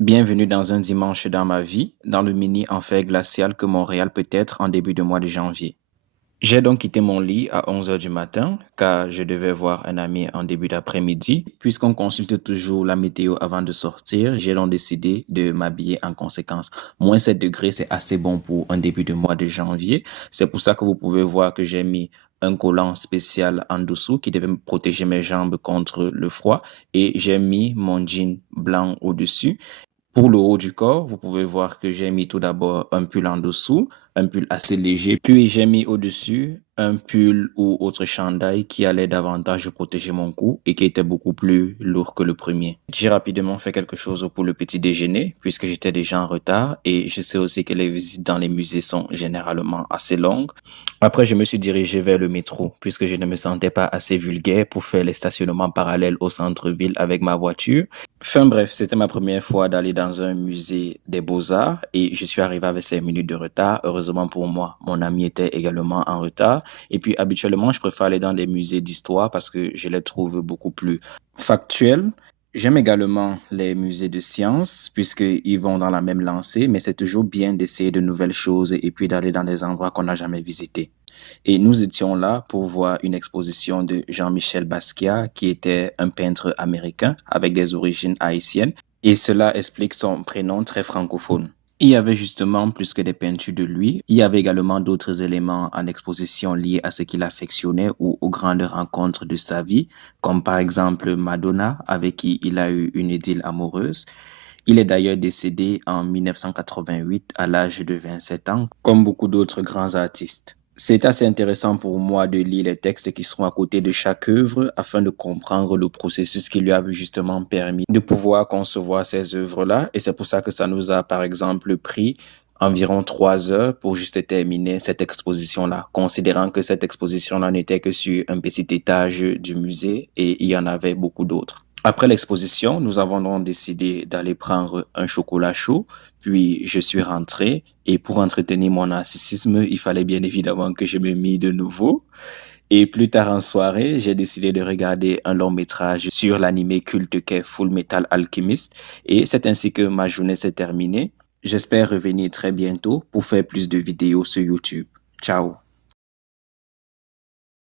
Bienvenue dans un dimanche dans ma vie, dans le mini enfer glacial que Montréal peut être en début de mois de janvier. J'ai donc quitté mon lit à 11 heures du matin car je devais voir un ami en début d'après-midi. Puisqu'on consulte toujours la météo avant de sortir, j'ai donc décidé de m'habiller en conséquence. Moins 7 degrés, c'est assez bon pour un début de mois de janvier. C'est pour ça que vous pouvez voir que j'ai mis un collant spécial en dessous qui devait me protéger mes jambes contre le froid et j'ai mis mon jean blanc au-dessus. Pour le haut du corps, vous pouvez voir que j'ai mis tout d'abord un pull en dessous, un pull assez léger, puis j'ai mis au-dessus un pull ou autre chandail qui allait davantage protéger mon cou et qui était beaucoup plus lourd que le premier. J'ai rapidement fait quelque chose pour le petit déjeuner puisque j'étais déjà en retard et je sais aussi que les visites dans les musées sont généralement assez longues. Après, je me suis dirigé vers le métro puisque je ne me sentais pas assez vulgaire pour faire les stationnements parallèles au centre-ville avec ma voiture. Enfin bref, c'était ma première fois d'aller dans un musée des beaux-arts et je suis arrivé avec 5 minutes de retard. Heureusement pour moi, mon ami était également en retard. Et puis habituellement, je préfère aller dans des musées d'histoire parce que je les trouve beaucoup plus factuels. J'aime également les musées de sciences puisqu'ils vont dans la même lancée, mais c'est toujours bien d'essayer de nouvelles choses et puis d'aller dans des endroits qu'on n'a jamais visités. Et nous étions là pour voir une exposition de Jean-Michel Basquiat, qui était un peintre américain avec des origines haïtiennes, et cela explique son prénom très francophone. Il y avait justement plus que des peintures de lui, il y avait également d'autres éléments en exposition liés à ce qu'il affectionnait ou aux grandes rencontres de sa vie, comme par exemple Madonna, avec qui il a eu une idylle amoureuse. Il est d'ailleurs décédé en 1988 à l'âge de 27 ans, comme beaucoup d'autres grands artistes. C'est assez intéressant pour moi de lire les textes qui seront à côté de chaque œuvre afin de comprendre le processus qui lui a justement permis de pouvoir concevoir ces œuvres-là. Et c'est pour ça que ça nous a, par exemple, pris environ 3 heures pour juste terminer cette exposition-là, considérant que cette exposition-là n'était que sur un petit étage du musée et il y en avait beaucoup d'autres. Après l'exposition, nous avons donc décidé d'aller prendre un chocolat chaud, puis je suis rentré et pour entretenir mon narcissisme, il fallait bien évidemment que je me mie de nouveau. Et plus tard en soirée, j'ai décidé de regarder un long métrage sur l'anime culte qu'est Full Metal Alchemist et c'est ainsi que ma journée s'est terminée. J'espère revenir très bientôt pour faire plus de vidéos sur YouTube. Ciao.